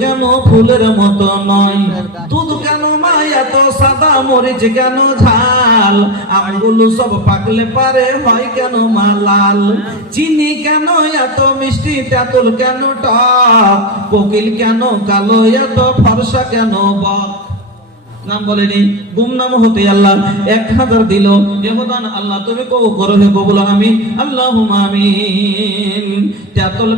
কেন ফুলের মতো নয়, দুধ কেন মা এত সাদা, মরিচ কেন ঝাল, আমগুলো সব পাকলে পারে হয় কেন মা লাল, চিনি কেন এত মিষ্টি, তেঁতুল কেন টক, কোকিল কেন কালো, এত ফর্সা কেন বক। নাম বলেনি, গুমনাম হতে আল্লাহ 1000 দিল। এহদান আল্লাহ তুমি কবুল করো, হে কবুল আমিন, আল্লাহুম্মা আমিন। তেঁতুল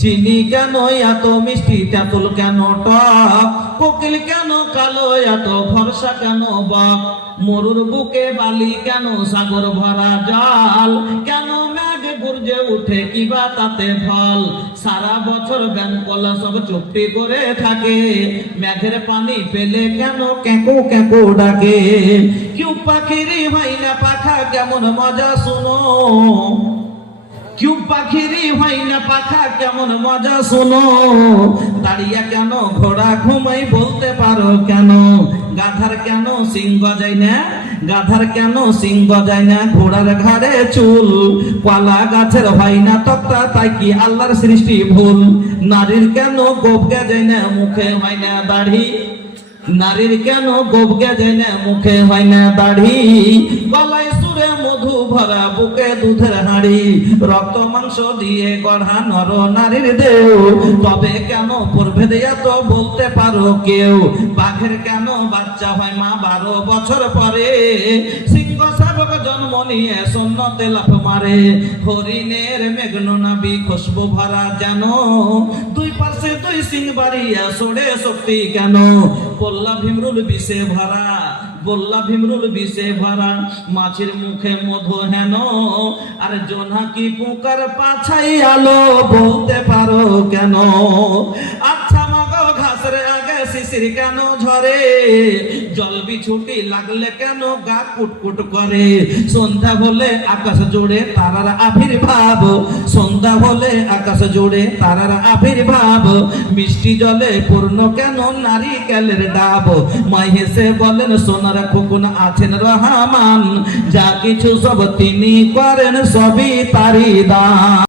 চিনি কেন এত মিষ্টি, তেঁতুল কেন টক, কোকিল কেন কালো, এত ফর্সা কেন বক, মরুর বুকে বালি কেন, সাগর ভরা জল, কেন মেঘ গর্জে উঠে কিবা তাতে ফল, সারা বছর ব্যাংকলা সব চুপটি করে থাকে, মেঘের পানি পেলে কেন ক্যাঁকো ক্যাঁকো ডাকে, কিউ পাখিরি হয় না পাখা কেমন মজা শুনো, কিউ পাখিরি হয় না পাখা কেমন মজা শুনো, দাঁড়িয়ে কেন ঘোড়া ঘুমাই বলতে পারো কেন, গাধার কেন সিং গজায় না, গাধার কেন সিং গজায় না, ঘোড়ার ঘাড়ে চুল, কলা গাছের হয় না তক্তা, তাই কি আল্লাহর সৃষ্টি ভুল, নারীর কেন গোপ গজায় না, মুখে হয় না দাড়ি, নারীর কেন গোপ গজায় না, মুখে হয় না দাড়ি, গলায় সুরে মধু ভরা, বুকে দুধের হাঁড়ি, রক্ত মাংস দিয়ে গড়া নর নারীর দেহ, তবে কেন প্রভেদ এত বলতে পারো কেউ, বাঘের কেন বাচ্চা হয় মা 12 বছর পরে, সিংহ শাবক জন্ম নিয়ে সুন্নতে লাফ মারে, হরিণের মেঘন নাবি খুশবু ভরা যেন, দুই পাশে দুই সিং বাড়িয়া সোড়ে শক্তি কেন, বল্লা ভীমরুল বিষে ভরা, বল্লা ভীমরুল বিষে ভরা, মাছের মুখে মধু হেন, আর জোনাকি পোকার পাছাই আলো বলতে পারো কেন, আচ্ছা মাগো ঘাসের আগে শিশির কেন ঝরে, জল বিছুটি লাগলে কেন গা কুটকুট করে, সন্ধ্যা হলে আকাশ জুড়ে তারার আবির্ভাব, সন্ধ্যা হলে আকাশ জুড়ে তারার আবির্ভাব, মিষ্টি জলে পূর্ণ কেন নারিকেলের ডাব, মাই হেসে বলেন সোনার খোকন আছেন রহমান, যা কিছু সব তিনি করেন সবই তারি দান।